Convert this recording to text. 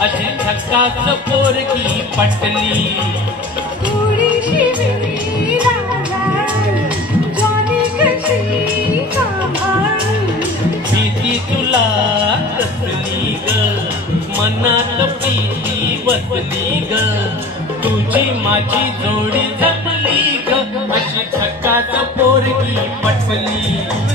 अशी झक्कास पोरगी पटली. थोडीशी वेगळी रागाई, जॉनी कशी सांभाळी. भीती तुला कसली ग, मनात प्रीती बसली ग, तुझी माझी जोडी जमली ग, अशी झक्कास पोरगी पटली.